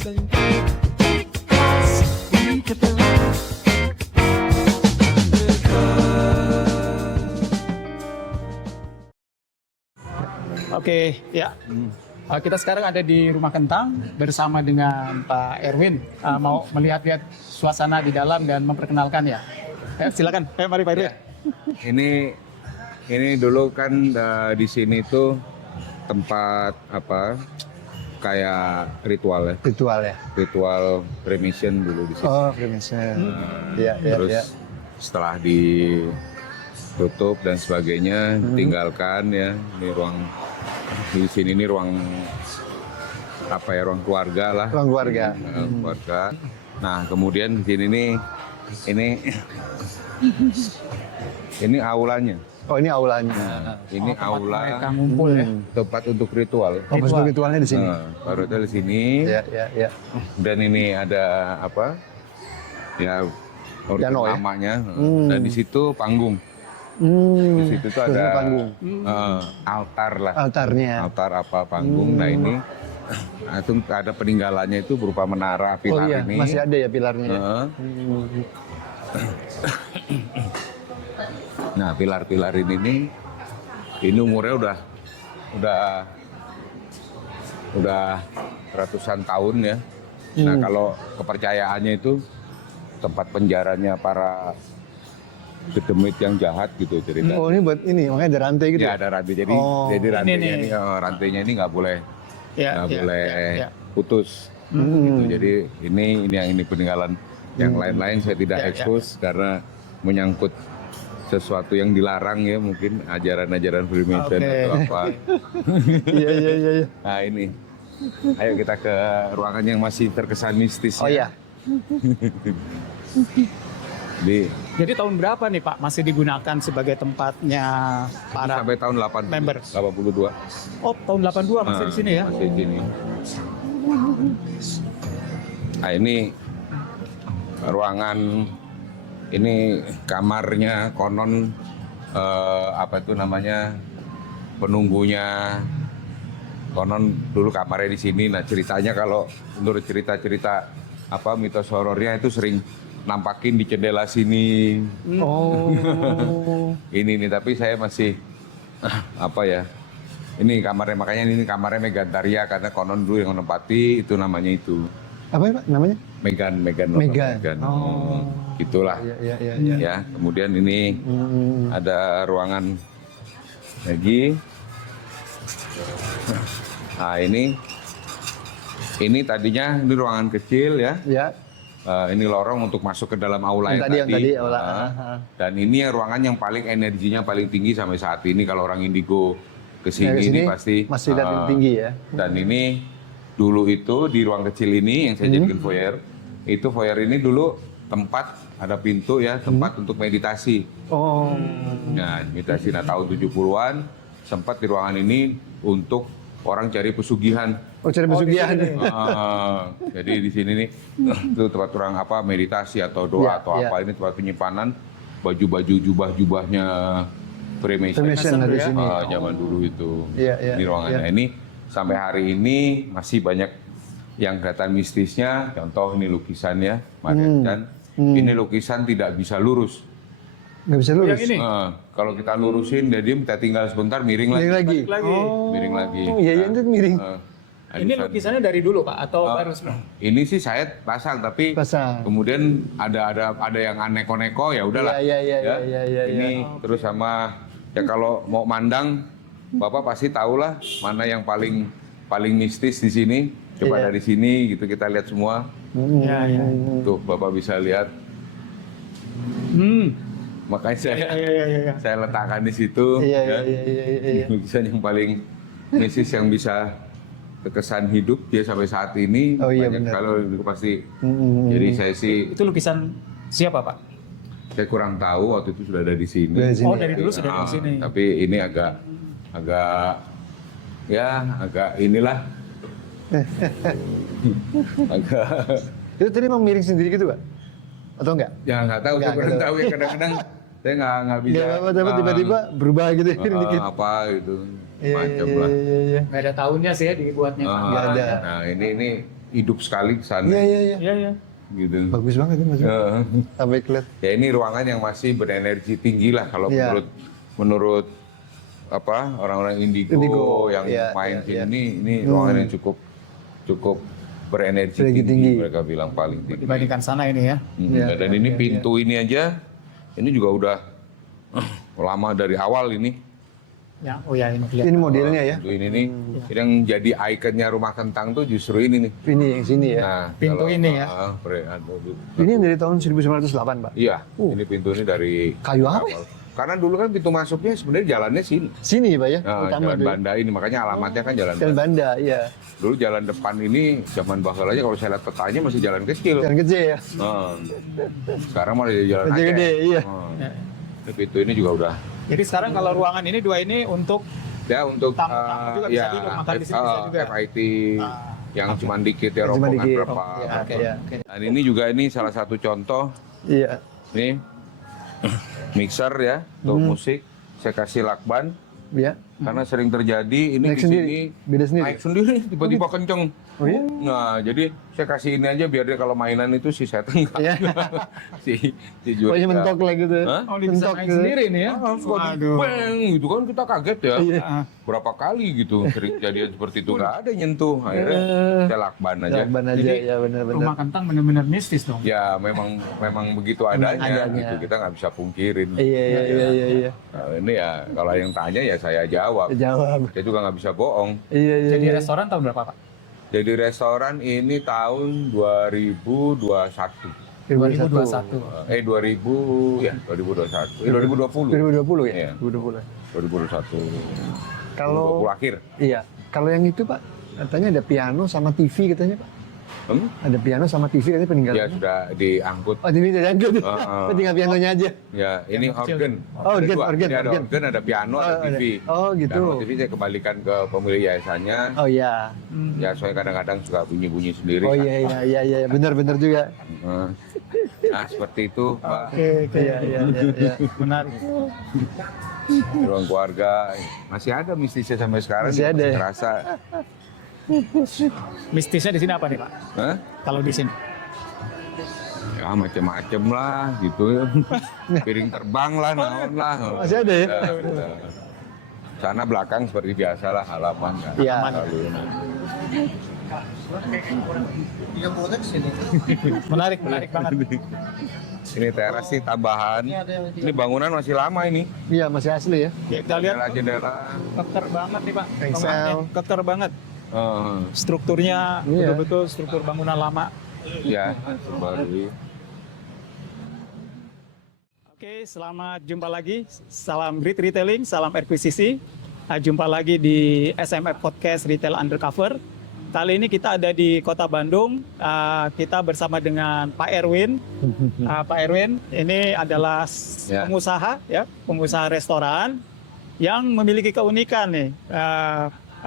Oke, ya. Kita sekarang ada di Rumah Kentang bersama dengan Pak Erwin. Mau melihat-lihat suasana di dalam dan memperkenalkan ya. Silakan, mari Pak Erwin. Ini dulu kan di sini tuh tempat apa? Kayak ritual ya. Ritual ya. Ritual cremation dulu di sini. Oh, cremation. Iya, Terus setelah ditutup dan sebagainya, tinggalkan ya. Ini ruang di sini ini ruang apa ya, ruang keluarga lah. Ruang keluarga. Keluarga. Nah, kemudian di sini nih ini aulanya. Oh, ini aulanya. Ini aula Mereka ngumpul ya. tempat untuk ritual. Oh, ritual. Ritualnya di sini. Nah, ritual di sini. Ya. Dan ini ada apa? Ya, Piano ya? namanya. Dan di situ panggung. Di situ tuh ada panggung. altar lah. Altarnya. Altar apa panggung. Nah, ini itu ada peninggalannya itu berupa menara pilar Oh iya, ini. masih ada ya pilarnya. Nah, pilar-pilar ini umurnya udah ratusan tahun ya. Nah, kalau kepercayaannya itu tempat penjaranya para gedemit yang jahat gitu cerita. Oh, ini buat ini, makanya ada rantai gitu. Ya, ada rantai. Jadi rantainya ini nggak boleh putus. Gitu. Jadi ini peninggalan. Yang lain-lain saya tidak ekspos karena menyangkut sesuatu yang dilarang ya, mungkin ajaran-ajaran Freemason atau apa. Iya. Nah, ini. Ayo kita ke ruangan yang masih terkesan mistis. Oh iya. Jadi tahun berapa nih Pak masih digunakan sebagai tempatnya para sampai tahun 82. Oh, tahun 82 masih di sini ya? Masih di sini. Nah, ini ruangan, ini kamarnya konon apa itu namanya, penunggunya konon dulu kamarnya di sini. Nah, ceritanya kalau menurut cerita-cerita apa mitos horornya itu sering nampakin di jendela sini. Oh. Ini nih, tapi saya masih apa ya? Ini kamarnya, makanya ini kamarnya Megantaria karena konon dulu yang menempati itu namanya itu. Apa ya Pak namanya? Megan. Oh. Itulah. Iya. Ya, kemudian ini ada ruangan lagi. Nah, ini tadinya ini ruangan kecil ya. Ya. Ini lorong untuk masuk ke dalam aula yang tadi. Dan ini ruangan yang paling energinya paling tinggi sampai saat ini. Kalau orang indigo kesini ini pasti masih lihat tinggi ya. Dan ini dulu itu di ruang kecil ini yang saya jadikan foyer. Itu foyer ini dulu tempat ada pintu ya, tempat untuk meditasi. Oh. Nah, meditasi. Nah, tahun 70-an sempat di ruangan ini untuk orang cari pesugihan. Oh, cari pesugihan. Jadi di sini nih itu tempat orang apa meditasi atau doa atau apa, ini tempat penyimpanan baju-baju jubah-jubahnya Freemason dari sini. Zaman dulu itu. Di ruangannya ini sampai hari ini masih banyak yang kelihatan mistisnya. Contoh ini lukisannya Marian. Ini lukisan tidak bisa lurus. Nggak bisa lurus. Yang ini? Kalau kita lurusin, dia kita tinggal sebentar miring lagi. Miring lagi. Oh, iya itu miring. Ini lukisannya dari dulu Pak atau baru semua? Ini sih saya pasang, tapi kemudian ada yang neko-neko, ya udahlah. Iya. Ini terus sama ya, kalau mau mandang Bapak pasti tahulah mana yang paling mistis di sini. Coba dari sini gitu kita lihat semua. Tuh Bapak bisa lihat. Makanya saya letakkan di situ. Lukisan yang paling mistis yang bisa terkesan hidup dia sampai saat ini. Kalau itu pasti. Jadi saya sih. Itu lukisan siapa Pak? Saya kurang tahu, waktu itu sudah ada di sini. Dari dulu sudah ada di sini. Tapi ini agak inilah. Itu tadi emang miring sendiri gitu Pak? Atau enggak? Ya nggak tahu, saya kurang tahu ya, kadang-kadang saya nggak bisa. Tapi tiba-tiba berubah gitu ya dikit. Apa gitu, Iya. Nggak ada tahunnya sih ya dibuatnya. Nggak ada. Nah ini hidup sekali ke sana. Iya. Iya, iya. Gitu. Bagus banget ya Mas. Heeh. Sampai kelihatan. Ya ini ruangan yang masih berenergi tinggi lah kalau Iya. menurut apa orang-orang indigo, yang Iya, main iya, sini ini ruangan yang cukup berenergi Berenergi tinggi. mereka bilang paling tinggi. Dibandingkan sana ini ya. Iya, Dan ini pintu ini aja ini juga udah lama dari awal ini. Ya, oh ya ini kelihatan. Ini modelnya ya. Pintu ini nih yang jadi ikonnya rumah kentang tuh justru ini nih. Ini yang sini ya. Nah, Pintu ini ya? Ini yang dari tahun 1908 Pak. Iya, ini pintu ini dari Kayu apa ya? awal. Karena dulu kan pintu masuknya sebenarnya jalannya sini. Sini Pak ya. Nah, Utama jalan dulu. Banda ini makanya alamatnya kan jalan Jalan Banda. Banda, iya. Dulu jalan depan ini zaman bahula aja kalau saya lihat petanya masih jalan kecil. Jalan kecil ya. Nah, sekarang malah jadi jalan Jalan Aceh. gede, iya. Ya. Ini pintu ini juga udah Jadi sekarang kalau ruangan ini dua ini untuk ya untuk Tamu juga bisa duduk, makan di sini bisa juga. FIT yang cuma dikit ya Yang cuma rombongan dikit. berapa. Ya, oke ya. Oke. Dan ini juga ini salah satu contoh Iya. nih mixer ya untuk musik. Saya kasih lakban Iya. karena sering terjadi ini Naik di sendiri? sini Beda sendiri? naik sendiri tiba-tiba kenceng. Oh iya? Nah, jadi saya kasih ini aja biar dia kalau mainan itu si setting Iya. si Oh iya Jurika. mentok lah gitu. Hah? oh dia bisa Mentok naik gitu. sendiri nih ya. Waduh. Bang, gitu kan kita kaget ya. Iya. Berapa kali gitu sering kejadian seperti itu nggak ada nyentuh. Akhirnya saya lakban aja. Lakban aja Jadi, ya benar-benar. Rumah kentang benar-benar mistis dong. Ya memang begitu adanya, adanya. gitu. Kita nggak bisa pungkirin. Iya. Nah, ini ya kalau yang tanya ya saya jawab. Jawab. Saya juga nggak bisa bohong. Iya. Jadi restoran tahun berapa Pak? Jadi restoran ini tahun 2021. 2021. 2000 ya 2021. 2020. 2020 ya? Iya. 2020. 2021. Kalau 2020 akhir. iya, kalau yang itu Pak, katanya ada piano sama TV katanya Pak. Ada piano sama TV katanya peninggalan. Ya sudah diangkut. Oh, TV udah diangkut. Heeh. Tinggal pianonya aja. Ya, ini organ. Oh, Ada organ, dua. organ, Jadi ada organ. organ, ada piano, ada Oh, ada. TV. Oh, gitu. Dan TV saya kembalikan ke pemilik yayasannya. Oh iya. Ya, soalnya kadang-kadang suka bunyi-bunyi sendiri. Oh iya, benar juga. Heeh. Nah, seperti itu, Pak. Oke. Iya. Menarik. Ruang keluarga masih ada mistisnya sampai sekarang. Masih ada ya? Terasa. Mistisnya di sini apa nih Pak? Hah? Kalau di sini? Ya macem-macem lah gitu. Piring terbang lah, naon lah. Masih ada ya? Sana belakang seperti biasa lah halaman kan. Iya. Lalu, Menarik banget. ini teras sih tambahan. Ini bangunan masih lama ini. Iya, masih asli ya. Ya, kita lihat Jendela-jendela. keker banget nih Pak. Engsel. Rumahnya keker banget. Strukturnya Iya. betul-betul struktur bangunan lama. Ya, baru. Oke, selamat jumpa lagi. Salam Grit Retailing, salam akuisisi. Jumpa lagi di SMF Podcast Retail Undercover. Kali ini kita ada di Kota Bandung. Kita bersama dengan Pak Erwin. Pak Erwin ini adalah Ya. pengusaha, ya, pengusaha restoran yang memiliki keunikan nih,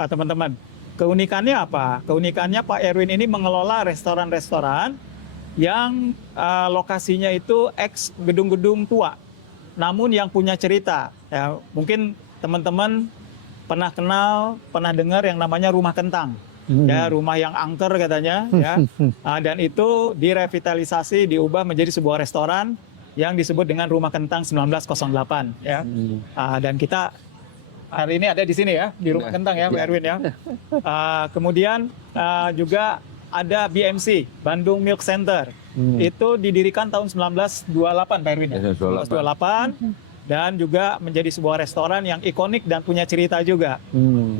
teman-teman. Keunikannya apa? Keunikannya Pak Erwin ini mengelola restoran-restoran yang lokasinya itu ex gedung-gedung tua, namun yang punya cerita. Ya, mungkin teman-teman pernah kenal, pernah dengar yang namanya Rumah Kentang. Ya, rumah yang angker katanya, ya. Dan itu direvitalisasi, diubah menjadi sebuah restoran yang disebut dengan Rumah Kentang 1908, ya. Dan kita hari ini ada di sini ya, di Rumah Kentang ya, Pak Erwin ya. Kemudian juga ada BMC, Bandung Milk Center. Itu didirikan tahun 1928, Pak Erwin ya. 1928. Dan juga menjadi sebuah restoran yang ikonik dan punya cerita juga.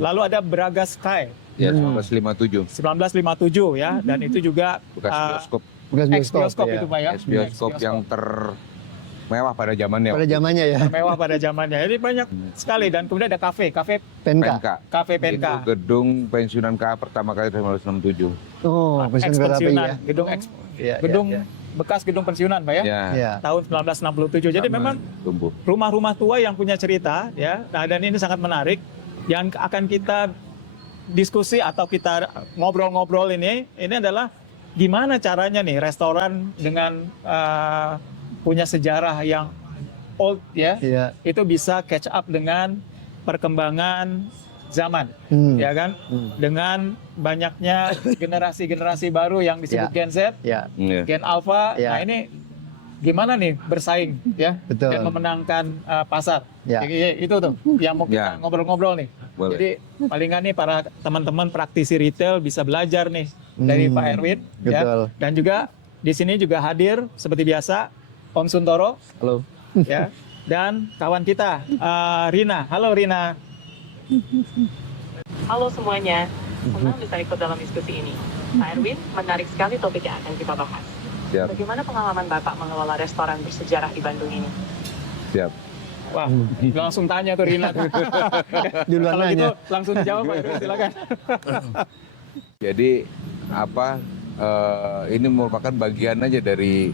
Lalu ada Braga Sky, Ya, 1957. 1957 ya, dan itu juga Bekas bioskop. Bekas ex-bioskop ya. itu Pak ya. Bioskop yang termewah pada zamannya. Pada zamannya ya. Mewah pada zamannya. Jadi banyak sekali, dan kemudian ada kafe Penka. Penka. Kafe Itu Penka. gedung pensiunan KA pertama kali 1967. Oh, pensiun kereta api Ex-pensiunan, ya. gedung gedung bekas gedung pensiunan Pak ya. Ya. Iya. Tahun 1967. Jadi memang tumbuh. rumah-rumah tua yang punya cerita ya. Nah, dan ini sangat menarik yang akan kita diskusi atau kita ngobrol-ngobrol ini adalah gimana caranya nih restoran dengan punya sejarah yang old ya, Iya. itu bisa catch up dengan perkembangan zaman, Hmm. ya kan? Dengan banyaknya generasi-generasi baru yang disebut Ya. Gen Z, Ya, Iya. Gen Alpha. Ya. Nah ini gimana nih bersaing ya Betul. dan memenangkan pasar? Ya. Itu tuh yang mau Ya. kita ngobrol-ngobrol nih. Boleh. Jadi paling nggak nih para teman-teman praktisi retail bisa belajar nih dari Pak Erwin, betul. ya. Dan juga di sini juga hadir seperti biasa Om Suntoro, halo. ya, dan kawan kita Rina. Halo Rina. Halo semuanya, senang bisa ikut dalam diskusi ini. Pak Erwin, menarik sekali topik yang akan kita bahas. Siap. Bagaimana pengalaman Bapak mengelola restoran bersejarah di Bandung ini? Siap. Wah, langsung tanya tuh Rina. Duluan Kalau gitu nanya. langsung dijawab Pak Erwin, silakan. Jadi ini merupakan bagian aja dari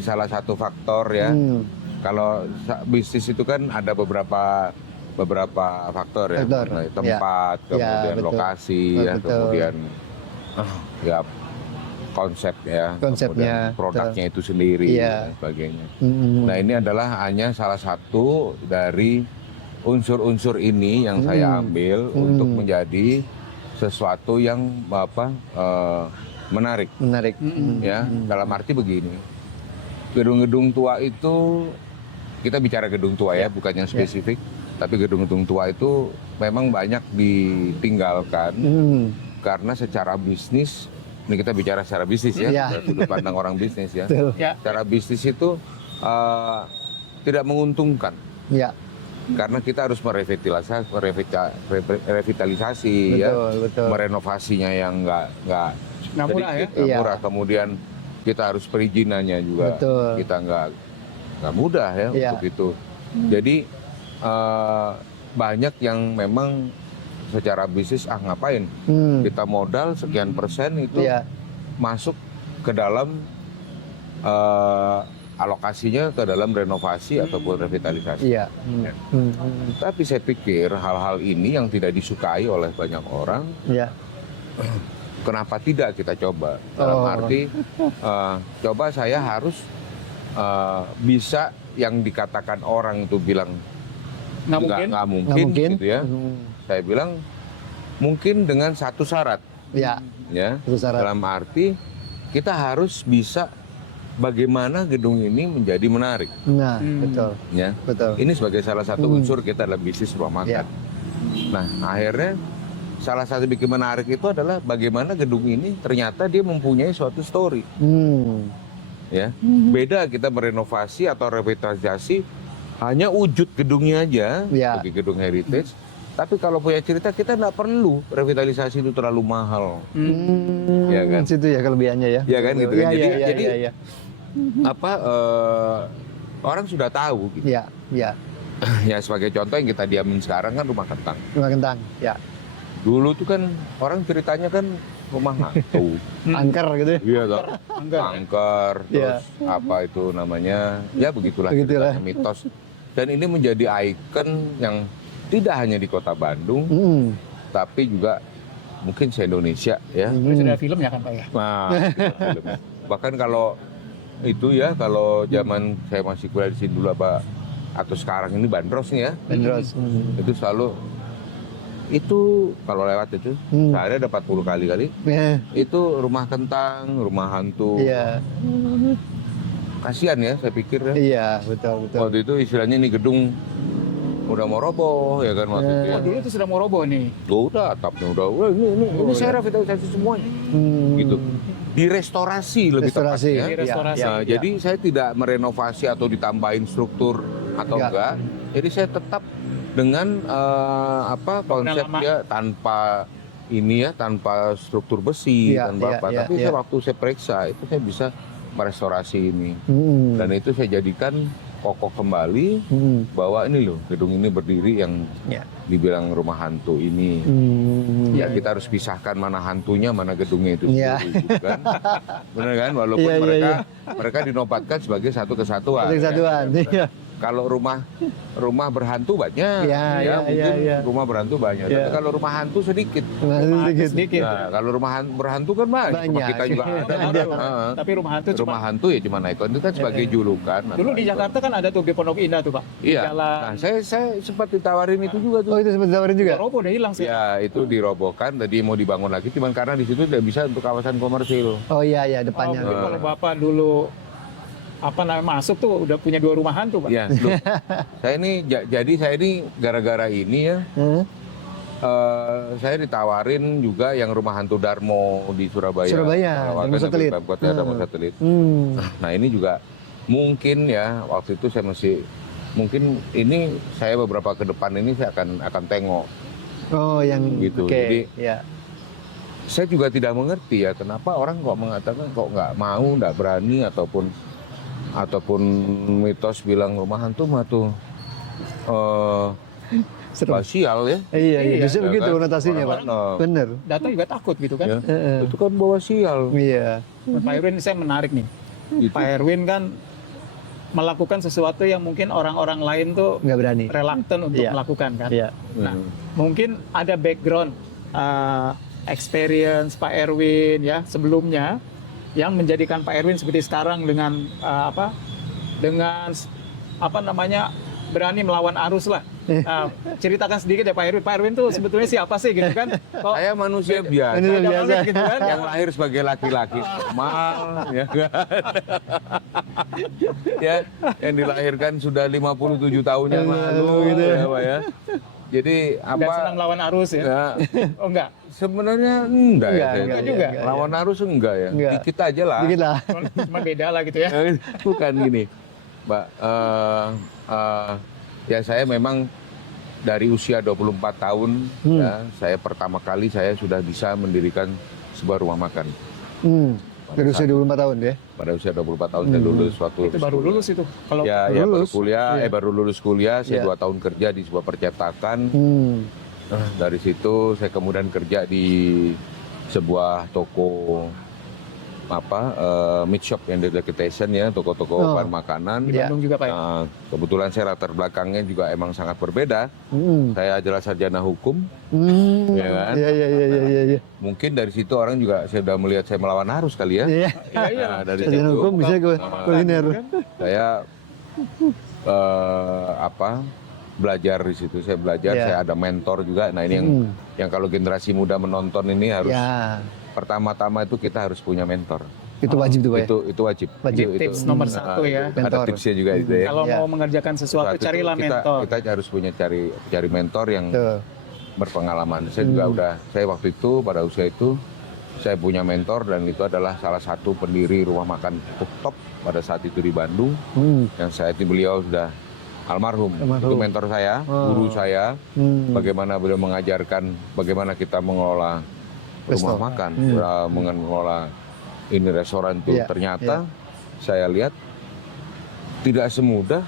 salah satu faktor ya. Kalau bisnis itu kan ada beberapa faktor ya, Faktor, mulai ya. tempat, Ya, kemudian betul. lokasi, ya, Betul. kemudian ya konsep ya, Konsepnya, kemudian produknya itu sendiri Iya. dan sebagainya. Hmm. Nah ini adalah hanya salah satu dari unsur-unsur ini yang saya ambil untuk menjadi sesuatu yang menarik. Menarik. Ya, dalam arti begini, gedung-gedung tua itu kita bicara gedung tua ya, bukan yang spesifik, tapi gedung-gedung tua itu memang banyak ditinggalkan karena secara bisnis. Ini kita bicara secara bisnis ya, Iya. dari sudut pandang orang bisnis ya. Betul. Ya. Secara bisnis itu tidak menguntungkan Ya, karena kita harus revitalisasi ya, betul. merenovasinya yang nggak Nggak murah ya? nggak Iya. murah. Kemudian kita harus perizinannya juga Betul. kita nggak mudah ya Iya. untuk itu. Jadi banyak yang memang secara bisnis ngapain kita modal sekian persen itu Iya. masuk ke dalam alokasinya ke dalam renovasi ataupun revitalisasi. Iya. Tapi saya pikir hal-hal ini yang tidak disukai oleh banyak orang, Ya. kenapa tidak kita coba? Dalam arti coba saya harus bisa yang dikatakan orang itu bilang Nggak mungkin. nggak Nggak mungkin, mungkin. gitu ya. Saya bilang mungkin dengan satu syarat, Ya. ya. Satu syarat. Dalam arti kita harus bisa bagaimana gedung ini menjadi menarik, Nah, betul. ya. Betul. Ini sebagai salah satu unsur kita dalam bisnis rumah makan. Ya. Nah, akhirnya salah satu bikin menarik itu adalah bagaimana gedung ini ternyata dia mempunyai suatu story, ya. Beda kita merenovasi atau revitalisasi hanya wujud gedungnya aja, Ya. sebagai gedung heritage. Tapi kalau punya cerita kita nggak perlu revitalisasi itu terlalu mahal, ya kan? Situ ya kelebihannya ya. Ya kan gitu kan. Iya, Jadi iya, iya. orang sudah tahu gitu. Iya, iya. Ya sebagai contoh yang kita diamin sekarang kan rumah kentang. Rumah kentang. Ya. Dulu tuh kan orang ceritanya kan rumah hantu. Angker gitu ya. Iya toh. Angker, Iya. terus apa itu namanya? Ya begitulah Begitulah. ceritanya, mitos. Dan ini menjadi ikon yang tidak hanya di Kota Bandung, tapi juga mungkin se-Indonesia ya. Sudah ada filmnya kan Pak ya? Nah, filmnya. Bahkan kalau itu ya, kalau zaman saya masih kuliah di sini dulu atau sekarang ini Bandros nih ya, Bandros. itu selalu itu kalau lewat itu sehari ada 40 kali Ya. itu rumah kentang, rumah hantu. Iya. Kasihan ya saya pikir ya. Iya, betul, betul. Waktu itu istilahnya ini gedung udah mau roboh ya kan waktu itu. Oh, dulu itu sudah mau roboh nih. Udah atapnya udah ini saya revitalisasi semuanya. Gitu. Direstorasi lebih Restorasi. tepatnya. Di restorasi. Nah, jadi saya tidak merenovasi atau ditambahin struktur atau enggak. Jadi saya tetap dengan konsepnya tanpa ini ya, tanpa struktur besi, tanpa apa. Tapi saya waktu saya periksa itu saya bisa merestorasi ini. Dan itu saya jadikan kokoh kembali bahwa ini loh gedung ini berdiri yang dibilang rumah hantu ini. Ya kita harus pisahkan mana hantunya, mana gedungnya itu sendiri, gitu kan? Benar kan? Walaupun mereka dinobatkan sebagai satu kesatuan. Kesatuan. Iya. kalau rumah berhantu banyak, Iya, mungkin iya. rumah berhantu banyak. Iya. Tapi kalau rumah hantu sedikit. Sedikit. Nah, kalau rumah berhantu kan banyak. Rumah Banyak. kita juga ada. Ada. Heeh. Tapi rumah hantu cuma Rumah hantu ya cuma ikon itu kan sebagai julukan. dulu di atau Jakarta kan ada tuh di Pondok Indah tuh Pak. Di Iya. Jalan Nah, saya sempat ditawarin itu juga tuh. Oh itu sempat ditawarin juga? roboh udah hilang sih. Ya, itu dirobohkan, tadi mau dibangun lagi, cuman karena di situ tidak bisa untuk kawasan komersil. Oh iya Oh, depannya. mungkin kalau Bapak dulu masuk tuh udah punya 2 rumah hantu Pak. Ya, loh. Saya ini gara-gara ini ya, Hmm? saya ditawarin juga yang rumah hantu Darmo di Surabaya. Surabaya, Kawasan Darmo Satelit. Pemkot ya, Darmo Satelit. Hmm. Nah ini juga mungkin ya, waktu itu saya mungkin ini saya beberapa ke depan ini saya akan tengok. Oh yang Gitu. oke. Jadi, Ya. Saya juga tidak mengerti ya kenapa orang kok mengatakan kok nggak mau, nggak berani ataupun mitos bilang rumah hantu mah tuh Serem. spasial ya. Iya, Iya, justru ya begitu kan? konotasinya Pak. Orang-orang, Bener. Datang juga takut gitu kan. ya, Heeh. itu kan bawa sial. Iya. Pak Erwin saya menarik nih. Gitu. Pak Erwin kan melakukan sesuatu yang mungkin orang-orang lain tuh Nggak berani. reluctant untuk Iya. melakukan kan. Iya. Nah, mungkin ada background experience Pak Erwin ya sebelumnya yang menjadikan Pak Erwin seperti sekarang dengan berani melawan arus lah. Ceritakan sedikit ya Pak Erwin. Pak Erwin tuh sebetulnya siapa sih gitu kan? Kok Saya manusia biasa Manusia ada biasa. banget gitu kan? yang lahir sebagai laki-laki normal, ya kan? Ya, yang dilahirkan sudah 57 tahun yang lalu, gitu ya. ya, Pak ya. Jadi Dan senang apa? melawan arus ya? Ya, Oh enggak. sebenarnya enggak ya. saya. enggak juga. enggak, Lawan arus enggak ya. Enggak. Dikit aja lah. Dikit lah. Cuma beda lah gitu ya. Bukan gini, Mbak. Ya saya memang dari usia 24 tahun, ya, saya pertama kali saya sudah bisa mendirikan sebuah rumah makan. Dari usia 24 tahun ya? Pada usia 24 tahun saya lulus waktu Itu baru lulus itu. Kalau Ya, baru lulus. kuliah, Iya. baru lulus kuliah, saya Iya. 2 tahun kerja di sebuah percetakan. Hmm. Dari situ saya kemudian kerja di sebuah toko meat shop yang delicatessen ya, toko-toko Oh. bahan makanan. di Bandung juga Pak ya? Kebetulan saya latar belakangnya juga emang sangat berbeda. Hmm. Saya adalah sarjana hukum. Hmm. Ya kan? Iya. Mungkin dari situ orang juga saya sudah melihat saya melawan arus kali ya. Iya. Nah, dari Sarjana situ hukum bisa kuliner. saya belajar di situ. Saya belajar, Iya. saya ada mentor juga. Nah ini yang kalau generasi muda menonton ini harus Ya, pertama-tama itu kita harus punya mentor. itu wajib tuh Pak ya? Itu wajib. Wajib. Tips nomor 1 ya. Ada Mentor. tipsnya juga itu ya. Kalau Ya. mau mengerjakan sesuatu, Saat itu carilah mentor. Kita harus punya cari mentor yang Tuh. berpengalaman. Saya juga saya waktu itu pada usia itu saya punya mentor dan itu adalah salah satu pendiri rumah makan Top pada saat itu di Bandung. Yang saat itu beliau sudah almarhum. Almarhum. Itu mentor saya, guru saya. Bagaimana beliau mengajarkan bagaimana kita mengelola rumah Restoran. makan, mengelola ini restoran itu. Iya, Ternyata saya lihat tidak semudah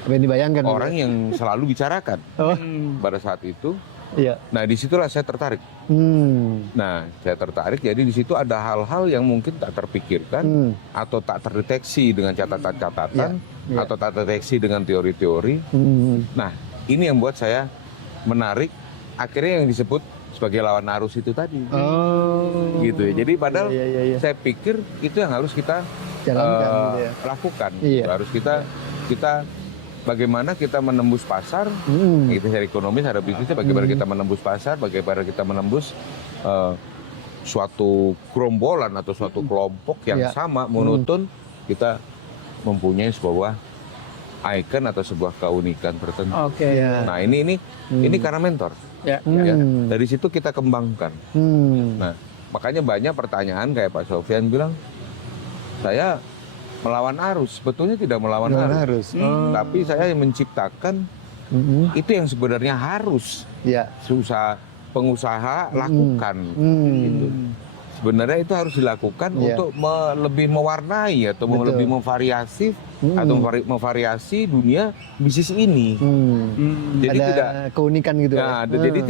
Apa yang dibayangkan? orang yang selalu bicarakan Oh, pada saat itu. iya. Nah disitulah saya tertarik. Nah saya tertarik jadi di situ ada hal-hal yang mungkin tak terpikirkan atau tak terdeteksi dengan catatan-catatan Iya. atau tak terdeteksi dengan teori-teori. Nah ini yang buat saya menarik. Akhirnya yang disebut sebagai lawan arus itu tadi. Oh. Gitu ya. Jadi padahal Iya. saya pikir itu yang harus kita Jalankan gitu ya. lakukan. Iya. Harus kita bagaimana kita menembus pasar. Itu secara ekonomis ada bisnisnya. Bagaimana kita menembus pasar. Bagaimana kita menembus suatu gerombolan atau suatu kelompok yang Iya. sama monoton. Kita mempunyai sebuah ikon atau sebuah keunikan tertentu. Oke. Iya. Nah ini karena mentor. Ya. Ya. Dari situ kita kembangkan. Hmm. Nah, makanya banyak pertanyaan kayak Pak Sofyan bilang, saya melawan arus. Sebetulnya tidak melawan arus. Tapi saya yang menciptakan itu yang sebenarnya harus Ya. pengusaha lakukan. Gitu. sebenarnya itu harus dilakukan Iya. untuk lebih mewarnai atau Betul. lebih memvariasi atau memvariasi dunia bisnis ini. Jadi Ada tidak keunikan gitu ya, jadi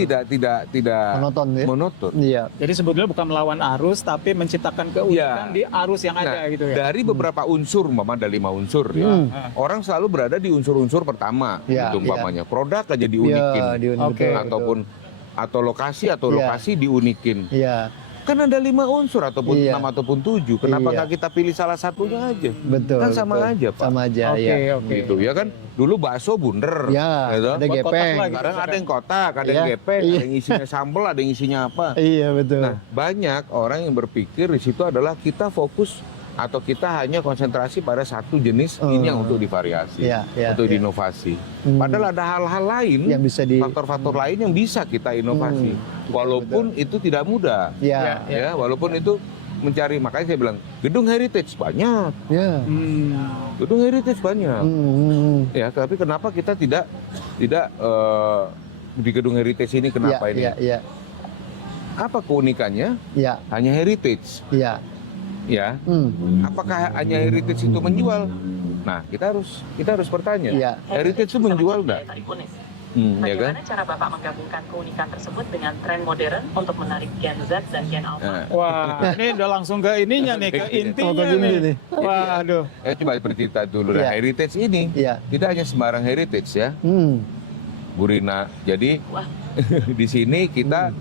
tidak monoton ya. monoton. Iya. Jadi sebetulnya bukan melawan arus, tapi menciptakan keunikan Iya. di arus yang ada Nah, gitu ya. dari beberapa unsur, ada 5 unsur ya. Orang selalu berada di unsur-unsur pertama, Iya, itu umpamanya produk aja diunikin, Iya, Oke. ataupun atau lokasi Iya. lokasi diunikin. Iya, Kan ada 5 unsur ataupun Iya. 6 ataupun 7. Kenapa Iya. nggak kita pilih salah satunya aja? betul. Kan sama betul. aja, Pak. Sama aja, Oke, ya. oke. Gitu ya kan. Dulu bakso bunder, Ya, gitu. ada Buat kotak gepeng. lagi. Sekarang ada yang kotak, ada yang Iya. gepeng, Iya. ada yang isinya sambal, ada yang isinya apa. Iya, betul. Nah, banyak orang yang berpikir di situ adalah kita fokus atau kita hanya konsentrasi pada satu jenis ini yang untuk divariasi, Iya, iya, untuk iya. diinovasi. Hmm. Padahal ada hal-hal lain, yang bisa di faktor-faktor lain yang bisa kita inovasi, walaupun itu tidak mudah. ya, Ya, walaupun itu mencari, makanya saya bilang gedung heritage banyak, ya. gedung heritage banyak. Ya, tapi kenapa kita tidak di gedung heritage ini kenapa ini? Iya, Apa keunikannya? iya, Hanya heritage, iya. ya. Apakah hanya heritage itu menjual? Nah, kita harus bertanya. Iya. Heritage itu bisa menjual menjadi nggak? daya tarik unik. Ya kan? Bagaimana cara Bapak menggabungkan keunikan tersebut dengan tren modern untuk menarik Gen Z dan Gen Alpha? Nah, Wah, ini udah langsung ke ininya nih, ke intinya Oh, ke inti nih. nih. Waduh. coba bercerita dulu. Nah, Iya. heritage ini Iya. tidak hanya sembarang heritage ya, Bu Rina. Jadi Wah. di sini kita,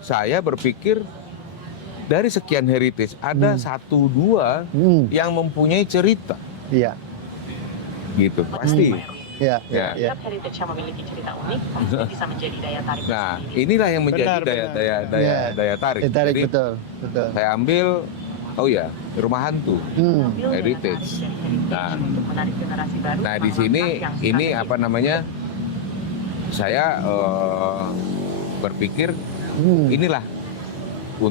saya berpikir dari sekian heritage ada 1-2 yang mempunyai cerita, Iya, gitu. Pasti. iya, Ya. iya. Setiap heritage yang memiliki cerita unik pasti bisa menjadi daya tarik Nah, tersendiri. inilah yang menjadi Benar, benar. Iya. daya tarik. Tarik, Jadi, betul, betul. saya ambil, rumah hantu. Ambil daya heritage. tarik dari heritage Nah. untuk menarik generasi baru. Nah, di dengan sini langkah yang ini strategis. apa namanya? Saya berpikir inilah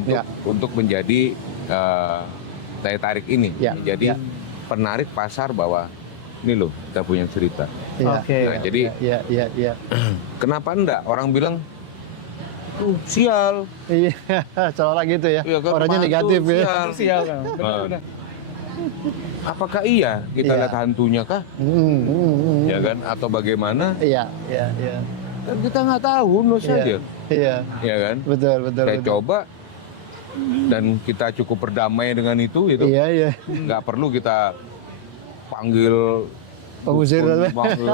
Ya. untuk menjadi daya tarik ini, Ya, menjadi ya. penarik pasar bahwa ini loh kita punya cerita. Iya, Oke. Nah, jadi iya, iya. kenapa enggak orang bilang sial, Iya, seolah gitu ya. Iya kan, Orangnya hantu, negatif ya. sial. Sial. Benar-benar. Apakah iya kita Iya. lihat hantunya kah? Ya kan? Atau bagaimana? Iya, iya, iya. Kan kita nggak tahu, nus Iya. saja. Iya, Ya kan? betul, betul. Saya betul. coba dan kita cukup berdamai dengan itu gitu. Iya, iya. Nggak perlu kita panggil Pengusir dukun, lah. panggil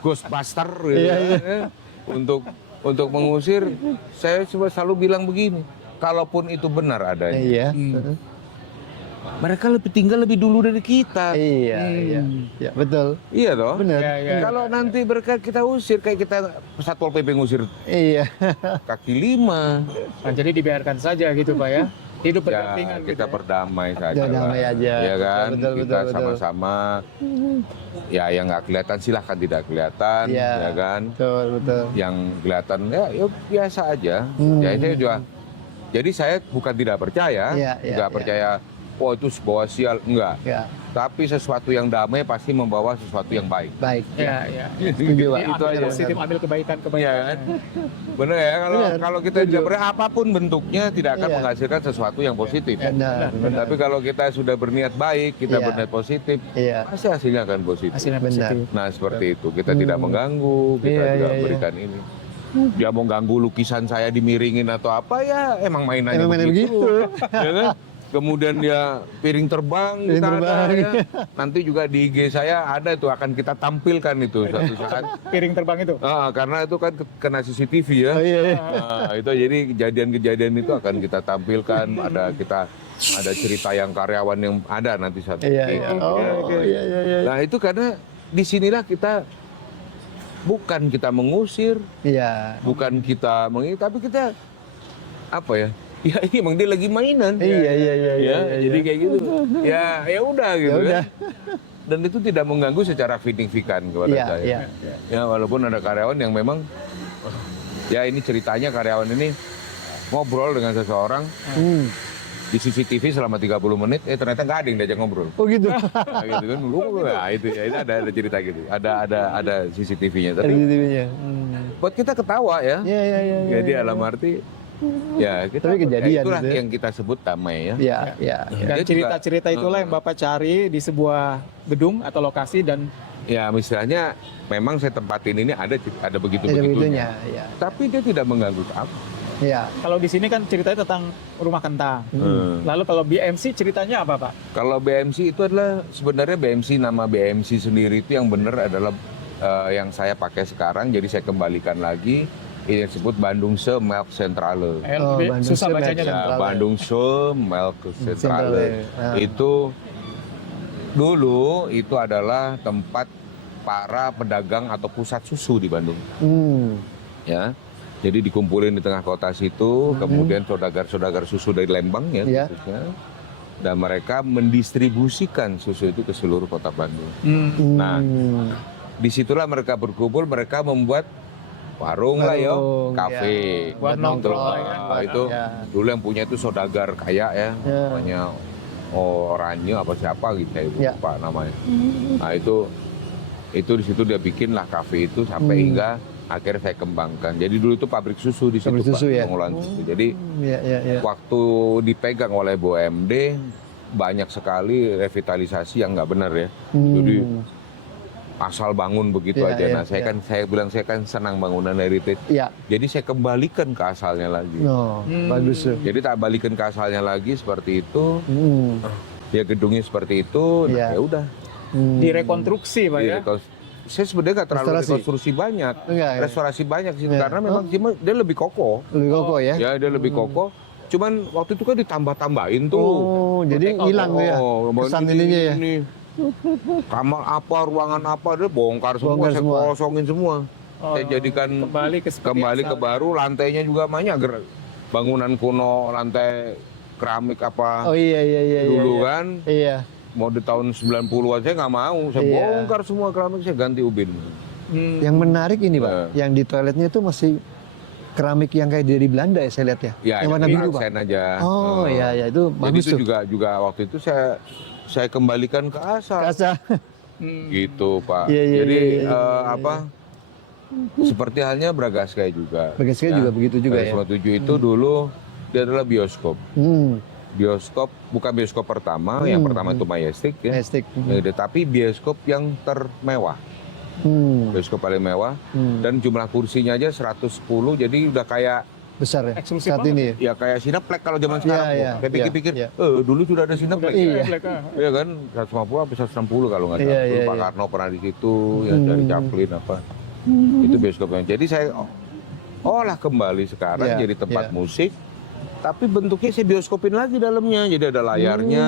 Ghostbuster gitu Iya, iya. ya. Untuk mengusir. Saya selalu bilang begini, kalaupun itu benar adanya, Iya. mereka tinggal lebih dulu dari kita. Iya, iya. Iya, betul. Iya toh? Benar. Iya, iya. Kalau nanti mereka kita usir kayak kita Satpol PP ngusir Iya. kaki 5. Nah, jadi dibiarkan saja gitu Pak ya. Hidup Ya, berdampingan kita gitu ya. berdamai saja. Ya, damai lah. aja. Ya kan? Betul, kita betul, betul. sama-sama. Ya, yang nggak kelihatan silahkan tidak kelihatan, Iya. ya kan? Betul, betul. Yang kelihatan ya biasa aja. Ya saya juga. Jadi saya bukan tidak percaya, Iya, iya, nggak iya. percaya. Oh itu bawa sial, enggak. Ya, Tapi sesuatu yang damai pasti membawa sesuatu yang baik. baik. Iya, iya. Setuju, Pak. Ini Itu ambil aja. positif, ambil kebaikan-kebaikan. Iya kan? Benar ya, Benar. kalau kita Setuju. tidak pernah apapun bentuknya tidak akan Iya. menghasilkan sesuatu yang positif. Benar, benar. Tapi kalau kita sudah berniat baik, kita Iya. berniat positif, Iya. pasti hasilnya akan positif. Hasilnya Benar. positif. Nah seperti itu, kita tidak mengganggu, kita Iya, tidak iya, iya. berikan ini. Dia mau ganggu lukisan saya dimiringin atau apa ya, emang mainannya Emang mainnya begitu. Ya kan? Kemudian dia piring terbang, Piring kita ada, terbang. ya. Nanti juga di IG saya ada itu akan kita tampilkan itu suatu saat. Piring terbang itu. Karena itu kan kena CCTV ya. Oh iya, iya. Itu jadi kejadian-kejadian itu akan kita tampilkan. Ada cerita yang karyawan yang ada nanti satu. Iya, iya. Oh, iya, iya, iya. Nah itu karena disinilah kita bukan kita mengusir, Iya. bukan kita tapi kita apa ya? Ya ini emang dia lagi mainan. Iya, iya, iya, iya. Jadi kayak gitu. Ya udah gitu Ya udah. kan. Dan itu tidak mengganggu secara signifikan kepada Iya, saya. iya. Ya walaupun ada karyawan yang memang ya ini ceritanya karyawan ini ngobrol dengan seseorang di CCTV selama 30 menit, ternyata nggak ada yang diajak ngobrol. Oh gitu. Nah, gitu kan, nah, itu ada cerita gitu, ada CCTV-nya. Tapi CCTV-nya. buat kita ketawa ya. Iya, iya, iya. Jadi alam arti Ya, Tapi kejadian itulah gitu ya. yang kita sebut damai ya. Ya, ya, ya. Dan Dia cerita-cerita juga- itulah yang Bapak cari di sebuah gedung atau lokasi dan Ya, misalnya memang saya tempatin ini ada Ada begitu-begitunya. begitunya, ya. Tapi dia tidak mengganggu kamu. Ya. kalau di sini kan ceritanya tentang rumah kentang. Lalu kalau BMC ceritanya apa, Pak? Kalau BMC itu adalah sebenarnya nama BMC sendiri itu yang benar adalah yang saya pakai sekarang. Jadi saya kembalikan lagi. Ini disebut Bandung Se Melk Centrale. Lebih Bandung susah Milk bacanya. Central. Ya, Bandung Se Melk Centrale. Centrale, ya. Itu dulu itu adalah tempat para pedagang atau pusat susu di Bandung. Ya. Jadi dikumpulin di tengah kota situ, kemudian saudagar-saudagar susu dari Lembang ya Ya. khususnya. Dan mereka mendistribusikan susu itu ke seluruh kota Bandung. Nah, disitulah mereka berkumpul, mereka membuat warung lah yo, Warung, kafe. ya. Buat Itu, nongkrong lah ya. itu Ya. dulu yang punya itu saudagar kaya ya, Ya. namanya Oranye apa siapa gitu saya Ya. lupa namanya. Nah itu di situ dia bikin lah kafe itu sampai hingga akhirnya saya kembangkan. Jadi dulu itu pabrik susu di situ Pabrik susu, Pak, ya? pengolahan susu. Jadi Ya, ya, ya. waktu dipegang oleh BUMD banyak sekali revitalisasi yang nggak benar ya. Jadi asal bangun begitu Iya, aja. iya, Nah, saya kan senang bangunan heritage. Ya. Jadi saya kembalikan ke asalnya lagi. No, bagus tuh. Jadi tak balikin ke asalnya lagi seperti itu. Ya gedungnya seperti itu. Iya. Nah, ya udah. Direkonstruksi, Pak ya. Saya sebenarnya nggak terlalu Restorasi. rekonstruksi banyak, Enggak, ya? restorasi banyak sih, Iya. karena memang dia lebih kokoh. Lebih kokoh ya. Ya dia lebih kokoh. Cuman waktu itu kan ditambah-tambahin tuh. Oh, jadi hilang tuh ya. Kesan ininya ya. Ini. Kamar apa, ruangan apa, dia bongkar semua, Bongkar saya semua. kosongin semua. Saya jadikan kembali ke seperti kembali ke asalnya. baru, lantainya juga banyak bangunan kuno, lantai keramik apa Oh iya, iya, iya. dulu iya. kan. Iya. Mau di tahun 90-an saya nggak mau, saya Iya. bongkar semua keramik, saya ganti ubin. Yang menarik ini, Pak, yang di toiletnya itu masih keramik yang kayak dari Belanda ya saya lihat ya. Ya, yang warna biru, Pak. aksen aja. Oh, iya, iya, itu Jadi bagus itu tuh. juga waktu itu saya kembalikan ke asal. Kasa. Gitu, Pak. Iya, iya, Jadi iya, iya, apa? Seperti halnya Bragaskai juga. Bragaskai juga begitu juga ya. 97 itu dulu dia adalah bioskop. Hmm. Bioskop bukan bioskop pertama, yang pertama itu Majestic ya. Majestic. Tapi bioskop yang termewah. Bioskop paling mewah dan jumlah kursinya aja 110, jadi udah kayak Besar ya. Eksklusif Saat banget ini ya. ya kayak Cineplex kalau zaman sekarang. iya, Saya pikir-pikir, iya. dulu sudah ada Cineplex. Iya. Iya kan, 150 sampai 160 kalau nggak Iya, salah. iya, Pak iya. Karno pernah di situ, ya dari Chaplin apa. Itu bioskopnya. Jadi saya olah kembali sekarang Iya, jadi tempat iya. musik. Tapi bentuknya saya bioskopin lagi dalamnya. Jadi ada layarnya,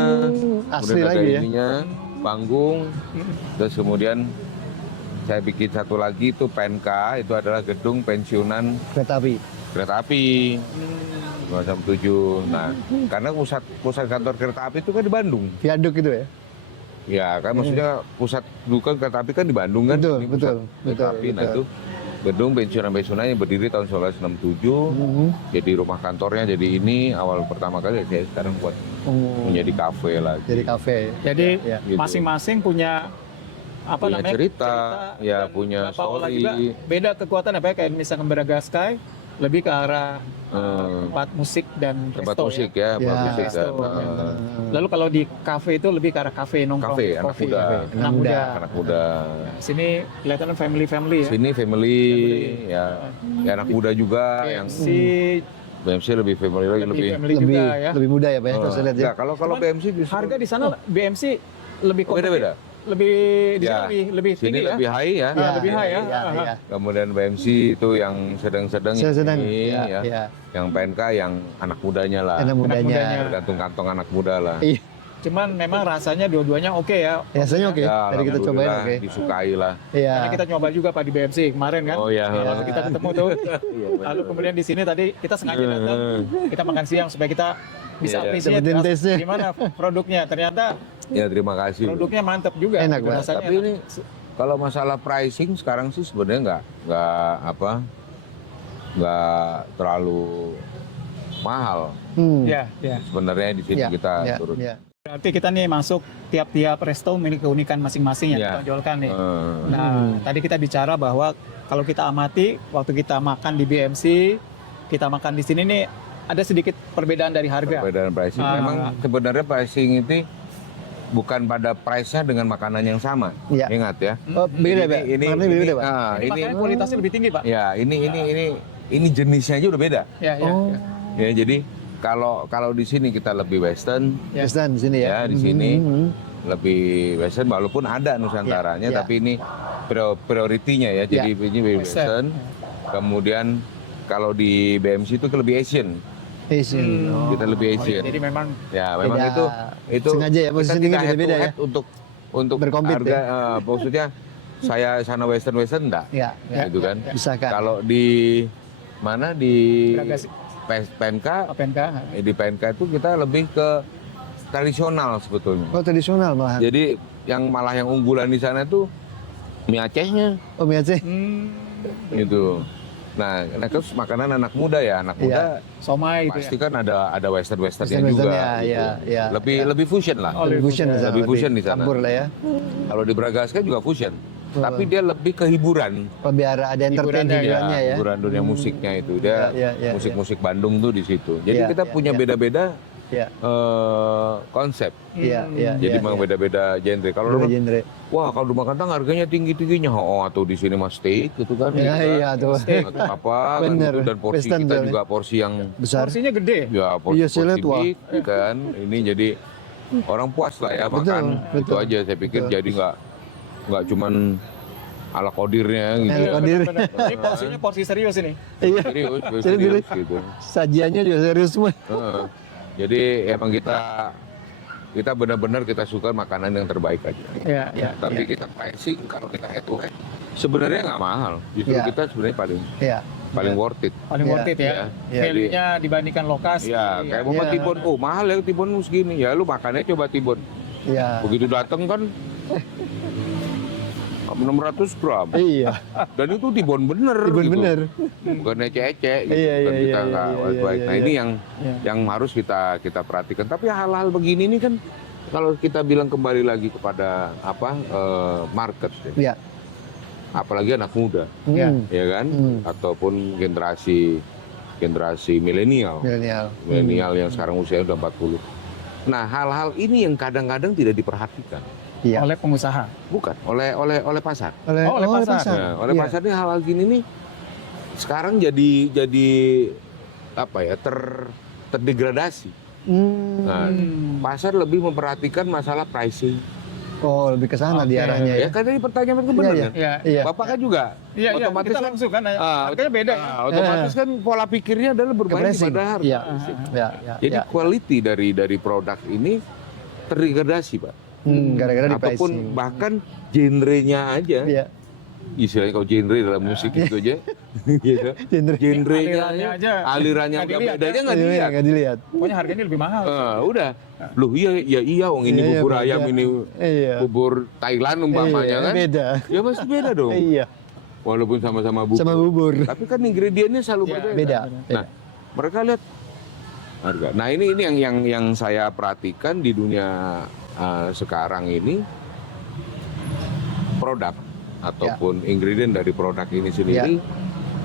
asli kemudian ada lagi ya. ininya, panggung. Terus kemudian saya bikin satu lagi itu PNK, itu adalah gedung pensiunan Kereta api. kereta api. 207. Nah, karena pusat kantor kereta api itu kan di Bandung. Viaduk itu ya. Ya kan maksudnya pusat dulu kan kereta api kan di Bandung kan. Betul, Ini pusat betul, kereta betul, api. Nah betul. itu gedung pensiunan yang berdiri tahun 1967. Jadi rumah kantornya jadi ini awal pertama kali saya sekarang buat menjadi kafe lagi. Jadi kafe. Jadi Ya. Gitu. masing-masing punya apa Punya namanya cerita, ya, dan punya Bapak olah story. juga beda kekuatan apa ya, kayak misalkan Bragaskai lebih ke arah tempat musik dan Tempat resto musik ya. ya, tempat Ya, musik resto. kan. Lalu kalau di kafe itu lebih ke arah kafe nongkrong, Kafe, anak coffee. muda. Anak muda. Anak muda. Sini kelihatan family ya. Sini family, ya anak muda juga yang BMC BMC lebih family lagi lebih. family Lebih juga ya. lebih muda ya, Pak ya, kalau saya lihat ya. Ya, kalau BMC justru Harga di sana BMC lebih beda-beda. lebih di Ya, sini lebih Sini tinggi ya. lebih high ya. Ya, lebih high ya. Iya. Kemudian BMC itu yang sedang-sedang Sedang. ini Iya, ya. iya. Yang PNK yang anak mudanya lah. Anak mudanya. mudanya. Tergantung kantong anak muda lah. Iya. Cuman memang rasanya dua-duanya oke ya. Rasanya oke. Ya, Tadi kita cobain alhamdulillah, oke. disukai lah. Iya. Karena kita nyoba juga Pak di BMC kemarin kan. Oh iya. Lalu kita ketemu tuh. Lalu kemudian di sini tadi kita sengaja datang, kita makan siang supaya kita bisa Iya. appreciate Dapetin taste-nya. gimana produknya. Ternyata Ya terima kasih. produknya mantap juga. Enak, Pak. Rasanya Tapi enak. ini kalau masalah pricing sekarang sih sebenarnya nggak terlalu mahal. Ya, ya. Sebenarnya di sini Iya, kita iya, turun. iya. Berarti kita nih masuk tiap-tiap resto memiliki keunikan masing-masing yang Iya. kita tonjolkan nih. Eh, Nah, tadi kita bicara bahwa kalau kita amati waktu kita makan di BMC, kita makan di sini nih ada sedikit perbedaan dari harga. Perbedaan pricing. Memang sebenarnya pricing itu bukan pada price-nya dengan makanan yang sama. Iya. Ingat ya. Oh, beda, Pak. Makanannya beda, Pak. Ini makanya kualitasnya lebih tinggi, Pak. Ya, ini jenisnya aja udah beda. Ya, ya. Oh. Ya, jadi kalau di sini kita lebih western, Western di sini ya. ya di sini lebih western walaupun ada nusantaranya, Ya, ya. tapi ini prioritinya ya. Jadi ini lebih western. Kemudian kalau di BMC itu lebih Asian. Asian. Oh. Kita lebih Asian. Jadi memang Ya, memang Beda. itu Sengaja ya, kita positioningnya tidak head to beda-beda ya. head untuk Berkompet harga maksudnya saya sana western enggak. Ya, ya. Gitu kan. Bisa kan. Kalau di mana di Bragas. PMK PMK. di PMK itu kita lebih ke tradisional sebetulnya. Oh, tradisional malahan. Jadi yang unggulan di sana tuh mie Acehnya Oh, mie Aceh. gitu. Nah, terus makanan anak muda ya, anak muda Somai itu pasti ya. kan ada westernnya Western juga. ya, gitu. ya, ya. Lebih fusion lah. Oh, Lebih fusion di sana. Lebih fusion di sana. Campur lah ya. Kalau di Bragasca juga fusion. Oh. Tapi dia lebih ke hiburan. Oh, biar ada entertain Hiburannya, hiburannya ya. Hiburan dunia musiknya itu. Dia Ya. musik-musik Bandung tuh di situ. Jadi Ya, kita ya, punya ya. beda-beda Ya. konsep. Iya, iya. Jadi iya, memang iya. beda-beda genre. Kalau Beda orang, genre. wah kalau di Makantang harganya tinggi-tingginya. Oh, atau di sini mas steak gitu kan. Ya, gitu kan. iya tuh. Atau apa kan Bener. gitu. Dan porsi Western kita tuh, juga porsi yang Besar. Porsinya gede. ya porsi, Iya, saya lihat, wah. big kan. Ini jadi orang puas lah ya Betul, makan. Itu betul. aja saya pikir Betul. jadi nggak cuman ala kodirnya gitu. Ala kodir. Bener-bener. Ini porsinya porsi serius ini. Iya. Serius, Jadi serius gitu. Sajiannya juga serius semua. Heeh. Jadi emang kita benar-benar kita suka makanan yang terbaik aja. Ya, ya. Tapi kita pricing kalau kita head to head sebenarnya nggak mahal. Justru Ya. kita sebenarnya Iya. paling worth it. Paling Ya, worth it ya. ya. Value-nya dibandingkan lokasi. Ya, kayak mau Ya. tibon, oh mahal ya tibon segini. Ya lu makannya coba tibon. Iya. Begitu datang kan 600 gram. Iya. Dan itu tibon bener Tibon gitu. bener. Bukan ecek-ecek gitu. Iya, Dan iya, kita iya, nggak iya, baik. iya, Nah, iya. ini Iya. yang harus kita perhatikan. Tapi hal-hal begini ini kan kalau kita bilang kembali lagi kepada market, Iya. apalagi anak muda, Ya. ya kan, ataupun generasi milenial Milenial. yang sekarang usianya udah 40. Nah, hal-hal ini yang kadang-kadang tidak diperhatikan, Iya. Oleh pengusaha. bukan oleh pasar. oleh pasar. Nah, oleh Iya. pasar ini hal-hal gini nih sekarang jadi apa ya terdegradasi. Nah, pasar lebih memperhatikan masalah pricing. Oh, lebih ke sana Oke. diarahnya ya. Ya kan tadi pertanyaan itu benar Iya, kan? Iya. Iya. Bapak kan juga Iya, iya. otomatis Kita kan langsung kan nanya. Ah, Harganya beda ya. otomatis kan pola pikirnya adalah bermain di Kepressing. pada harga. Iya. Iya, iya. Jadi iya. quality dari produk ini terdegradasi, Pak. Gara-gara di Ataupun pricing. bahkan genrenya aja. Iya. Istilahnya kalau genre dalam musik itu aja. Gitu. Genre. Genrenya Alirannya aja. alirannya Nggak dilihat, bedanya nggak Iya, dilihat. nggak dilihat. Pokoknya harganya lebih mahal. Udah. Loh iya, wong ini Iya, bubur beda. ayam, ini Iya. bubur Thailand umpamanya Iya, kan. beda. Ya pasti beda dong. Iya. Walaupun sama-sama bubur. Sama bubur. Tapi kan ingredientnya selalu Iya, berbeda. Beda. Nah, mereka lihat harga. Nah, ini yang saya perhatikan di dunia sekarang ini produk ataupun ingredient dari produk ini sendiri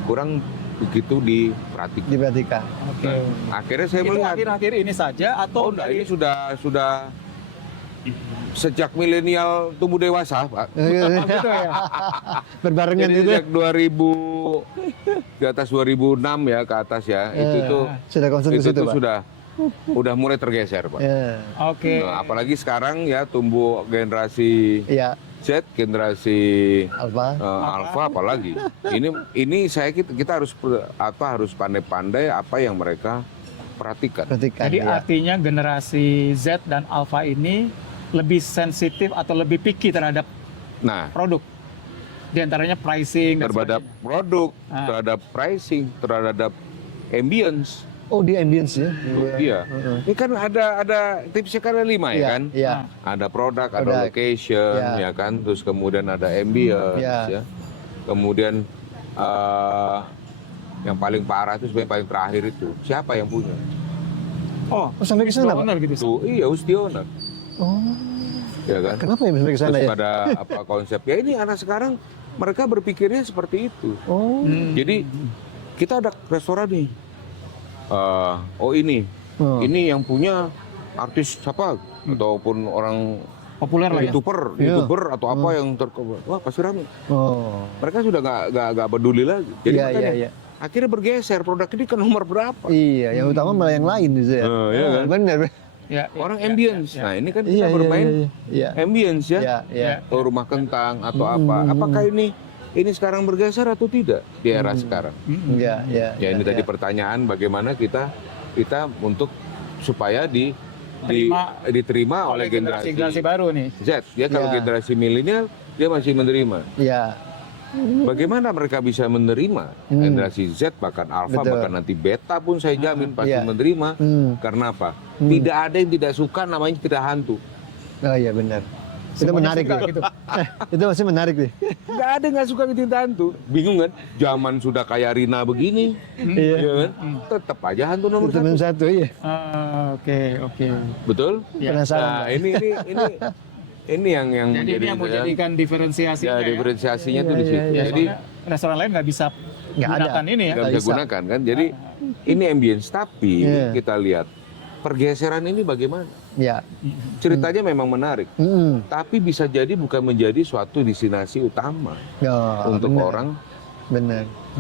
kurang begitu diperhatikan. Diperhatikan. Oke. Akhirnya saya Itu melihat akhir-akhir ini saja atau oh, ini sudah sejak milenial tumbuh dewasa, Pak. gitu ya. Berbarengan Jadi gitu. sejak 2000 di atas 2006 ya ke atas ya, itu tuh sudah konsen ke itu situ, tuh Pak. udah mulai tergeser, Pak. Iya. Oke. Nah, apalagi sekarang ya tumbuh generasi Iya. Z, generasi Alfa. Alpha apalagi. Ini kita harus pandai-pandai apa yang mereka perhatikan. Perhatikan. Jadi ya. artinya generasi Z dan Alpha ini lebih sensitif atau lebih picky terhadap Nah, produk. Di antaranya pricing dan terhadap sebagainya. produk, Ah. terhadap pricing, terhadap ambience. Oh, di ambience ya. Iya. Ini kan ada tipsnya kan ada 5 ya Iya, kan? Iya. Ada produk, ada Produk. location, Ya. ya kan. Terus kemudian ada ambience, Ya. ya. Kemudian yang paling parah itu sebenarnya paling terakhir itu siapa yang punya? Oh, Oh, sampai ke sana, Pak? owner gitu. Tuh, iya, Ustioner, Oh. ya kan. Kenapa ya sampai ke sana Terus ya? pada apa konsep? Ya ini anak sekarang mereka berpikirnya seperti itu. Oh. Jadi kita ada restoran nih, oh ini yang punya artis siapa ataupun orang Populer lah ya. YouTuber atau apa yang wah pasti rame. Mereka sudah nggak peduli lagi. Jadi makanya akhirnya bergeser produk ini ke nomor berapa? Iya, yang utama malah yang lain gitu ya. Iya kan? Benar. Orang ambience. Nah ini kan kita bermain ambience ya. Atau rumah kentang atau apa. Apakah ini sekarang bergeser atau tidak di era sekarang? Ya ini tadi pertanyaan bagaimana kita untuk supaya diterima oleh generasi baru nih. Z. Ya kalau generasi milenial dia masih menerima. Bagaimana mereka bisa menerima generasi Z bahkan Alpha bahkan nanti Beta pun saya jamin pasti menerima. Karena apa? Tidak ada yang tidak suka namanya tidak hantu. Oh iya benar. Itu menarik gitu. Itu masih menarik nih. Nggak ada nggak suka tinta hantu. Bingung kan? Zaman sudah kayak Rina begini, ya kan? Tetap aja hantu nomor satu. Iya. Oke. Betul? Penasaran. Nah, ini yang jadi ini yang menjadikan diferensiasinya. Diferensiasinya tuh di situ. Jadi restoran lain nggak bisa gunakan ini ya. Nggak bisa gunakan kan? Jadi ini ambience tapi kita lihat pergeseran ini bagaimana? Ceritanya memang menarik, tapi bisa jadi bukan menjadi suatu destinasi utama untuk orang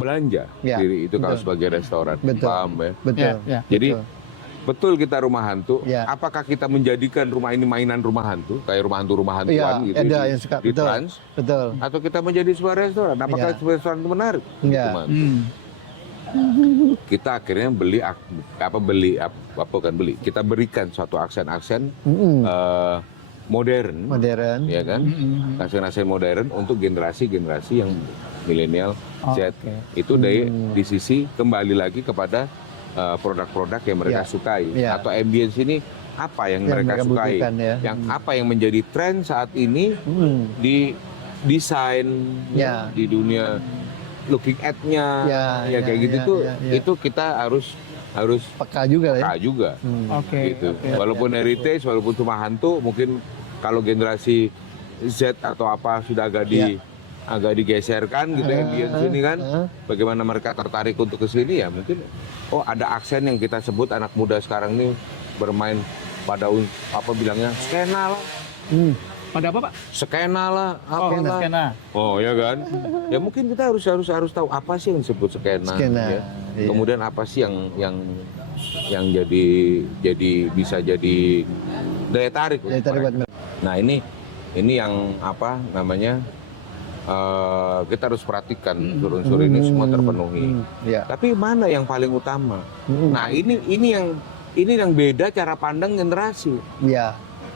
belanja. Diri itu kalau sebagai restoran, paham ya? Betul. Jadi betul kita rumah hantu. Apakah kita menjadikan rumah ini mainan rumah hantu, kayak rumah hantuan gitu? Ada yang suka. Di Trans. Betul. Atau kita menjadi sebuah restoran? Apakah sebuah restoran itu menarik? Kita akhirnya kita berikan suatu aksen-aksen modern, ya kan, aksen-aksen modern untuk generasi yang milenial Z. Itu di sisi kembali lagi kepada produk-produk yang mereka sukai atau ambience ini apa yang mereka sukai, yang apa yang menjadi tren saat ini di desain di dunia looking at-nya kayak gitu tuh itu kita harus peka juga gitu. Walaupun heritage, walaupun cuma hantu, mungkin kalau generasi Z atau apa sudah agak digeserkan gitu ambience ini kan, bagaimana mereka tertarik untuk ke sini ya mungkin ada aksen yang kita sebut anak muda sekarang ini bermain pada apa bilangnya skena lah. Pada apa Pak? Skena lah, skena. Oh ya kan? Ya mungkin kita harus tahu apa sih yang disebut skena. Ya. Kemudian apa sih yang jadi bisa jadi daya tarik. Nah ini yang apa namanya kita harus perhatikan unsur-unsur ini semua terpenuhi. Tapi mana yang paling utama? Nah ini yang beda cara pandang generasi.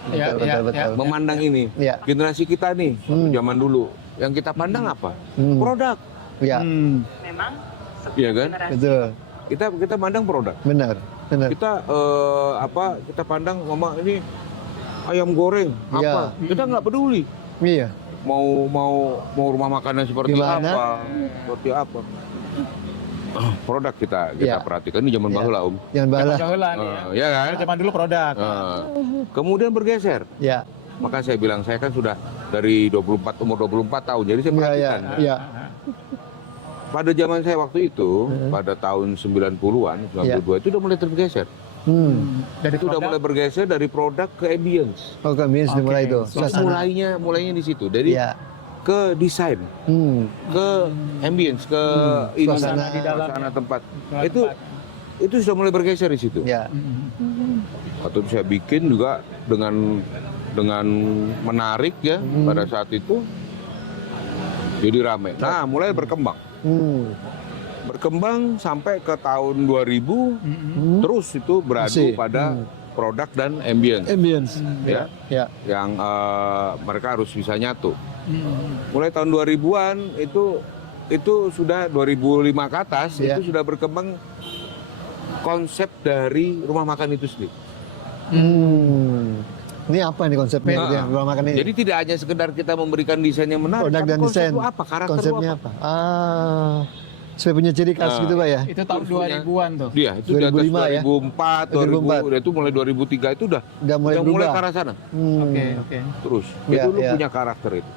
Betul. Memandang ini generasi kita nih zaman dulu yang kita pandang apa? Produk. Memang Iya kan? Betul. Kita pandang produk. Benar. Kita kita pandang mama ini ayam goreng apa? Kita nggak peduli. Iya. Mau rumah makannya seperti apa? Seperti apa? Produk kita perhatikan ini zaman bahula Zaman bahula. Ya kan? Zaman dulu produk. Kemudian bergeser. Maka saya bilang saya kan sudah dari umur 24 tahun. Jadi saya perhatikan. Pada zaman saya waktu itu, pada tahun 90-an, 92 itu udah mulai tergeser. Dari itu udah mulai bergeser dari produk ke ambience. Ke ambience mulai itu. Mulainya di situ. Dari ke desain, ke ambience, ke suasana tempat. Itu sudah mulai bergeser di situ. Waktu itu saya bikin juga dengan menarik ya pada saat itu. Jadi ramai. Nah, mulai berkembang. Berkembang sampai ke tahun 2000, terus itu beradu pada produk dan ambience. Yang mereka harus bisa nyatu. Mulai tahun 2000-an itu sudah 2005 ke atas itu sudah berkembang konsep dari rumah makan itu sendiri. Ini apa nih konsepnya rumah makan ini? Jadi tidak hanya sekedar kita memberikan desain yang menarik, produk dan desain. Apa karakter konsepnya apa? Supaya punya ciri khas gitu Pak ya? Itu tahun 2000-an tuh. Iya, itu 2005 2004, 2000, itu mulai 2003 itu udah mulai ke arah sana. Oke. Terus itu lu punya karakter itu.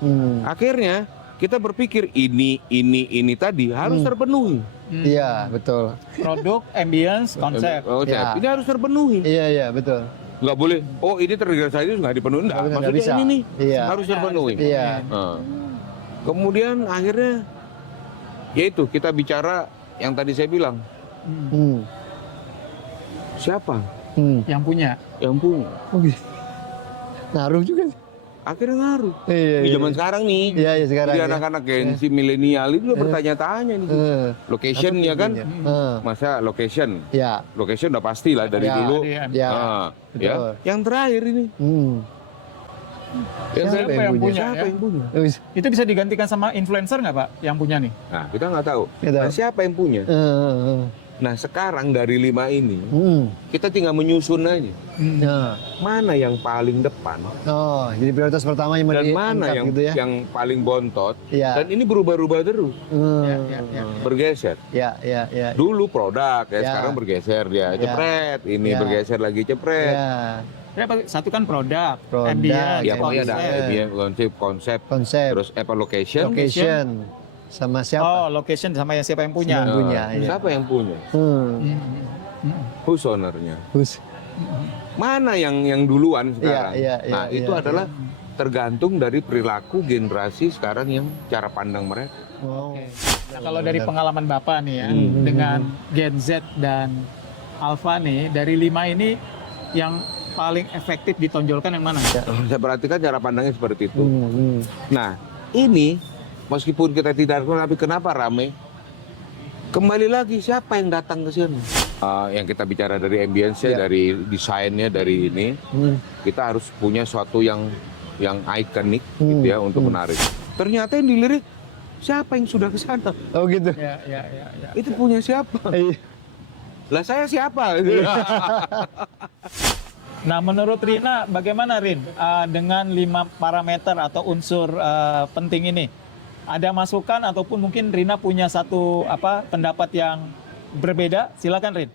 Akhirnya kita berpikir ini tadi harus terpenuhi. Iya, betul. Produk, ambience, konsep. Konsep. Ya. Ini harus terpenuhi. Iya, betul. Nggak boleh, oh ini terdegradasi nggak dipenuhi. Nggak, Nggak maksudnya bisa. ini nih Iya. harus terpenuhi. Iya. Nah. Kemudian akhirnya, yaitu kita bicara yang tadi saya bilang, Hmm. siapa Yang punya. yang punya? Oh, gitu. Ngaruh juga. Akhirnya ngaruh. Iya, Di iya. zaman sekarang nih, Iya, iya sekarang. jadi ya. anak-anak Gen Z milenial itu udah bertanya-tanya nih. Location ya kan? Masa location? Ya, Location udah pasti lah dari Ya. dulu. ya. Ah, Betul. ya. Yang terakhir ini, yang Siapa saya- yang punya? Siapa ya? yang punya? Itu bisa digantikan sama influencer nggak Pak yang punya nih? Nah, kita nggak tahu. Nggak tahu. Nah, siapa yang punya? Nah, sekarang dari 5 ini, kita tinggal menyusun aja. Nah. Mana yang paling depan Oh, jadi prioritas pertama yang mau dan mana diangkat yang gitu ya? yang paling bontot. Iya. Dan ini berubah-ubah terus, bergeser. Ya, ya, ya. Dulu produk ya, Ya. sekarang bergeser dia, Ya. cepret. Ini Ya. bergeser lagi cepret. Ya, Ya, satu kan produk, Produk, ambience, Ya, pokoknya ada konsep. konsep, konsep, terus location. location, sama siapa? Oh, location sama siapa yang punya. Yang punya, iya. Siapa yang punya? Who's ownernya? Terus, Mana yang duluan sekarang? Iya, iya, Nah, iya, itu iya. adalah tergantung dari perilaku generasi sekarang yang cara pandang mereka. oh. Nah, kalau dari pengalaman Bapak nih ya, Hmm. dengan Gen Z dan Alpha nih, dari 5 ini yang paling efektif ditonjolkan yang mana? Saya perhatikan cara pandangnya seperti itu. Hmm. Nah, ini meskipun kita tidak tahu, tapi kenapa rame? Kembali lagi, siapa yang datang ke sini? Yang kita bicara dari ambience-nya, Ya. dari desainnya, dari ini, Hmm. kita harus punya suatu yang ikonik gitu ya untuk menarik. Ternyata yang dilirik, siapa yang sudah ke sana? Oh gitu. Ya, ya, ya, ya. Itu punya siapa? Iya. Lah saya siapa? Gitu. Nah, menurut Rina, bagaimana Rin dengan 5 parameter atau unsur penting ini? Ada masukan ataupun mungkin Rina punya satu pendapat yang berbeda? Silakan Rin.